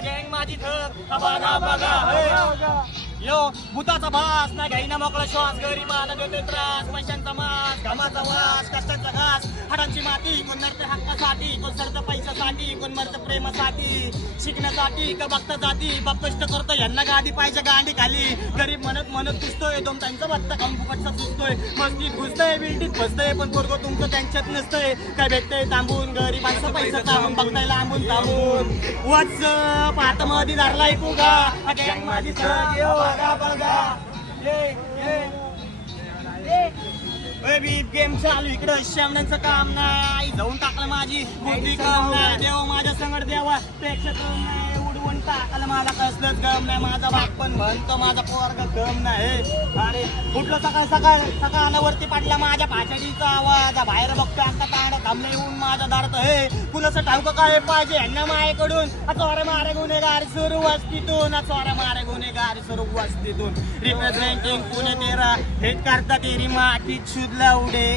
गँग माझी थक बघा बघा यो भूताचा भास ना घ्यायना मोकळा श्वास गरीबाला देतोय त्रास पैशांचा मास घामाचा वास कष्टाचा घास हाडांची माती कोण मरते हक्कासाठी कोण सरतं पैशासाठी कोण मरतं प्रेमासाठी शिकण्यासाठी का बघता जाती बाप कष्ट करतोय यांना गादी पाहिजे गांडी खाली गरीब म्हणत म्हणत पुसतोय दोन त्यांचा बत्ता खाऊन फुकटचा सुचतोय मस्तीत घुसतोय बिल्डीत बसतोय पण पोरगो तुमचं त्यांच्यात नसतंय काय भेटतंय थांबून गरीबांचा पैसा थांबून बघताय लांबून थांबून व्हॉट्सअप आतमध्ये धरलाय फुगा गँग माझी बघा बघा गेम चालू इकडं शामण्यांचं काम नाही जाऊन टाकलं माझी बुद्धी काम नाही देव माझ्या संगड देवा पेक्षा कम नाही उडवून टाकलं मला कसलंच गम नाही माझा बाप पण म्हणतो माझा पोरगा गम नाही अरे कुठलं सकाळ सकाळ सकाळवरती पडला माझ्या पाचडीचा आवाज बाहेर बघतो आता तांडा थांबले येऊन माझा दारत हे कुणाचं ठाऊक काय पाहिजे यांना मायेकडून चोरे मारे गुन्हेगार सुरू वस्तीतून चोरे मारे गुन्हेगार सुरू वस्तीतून रिप्रेझेंटिंग पुणे तेरा हेट करता तेरी माती शुद्ध उडे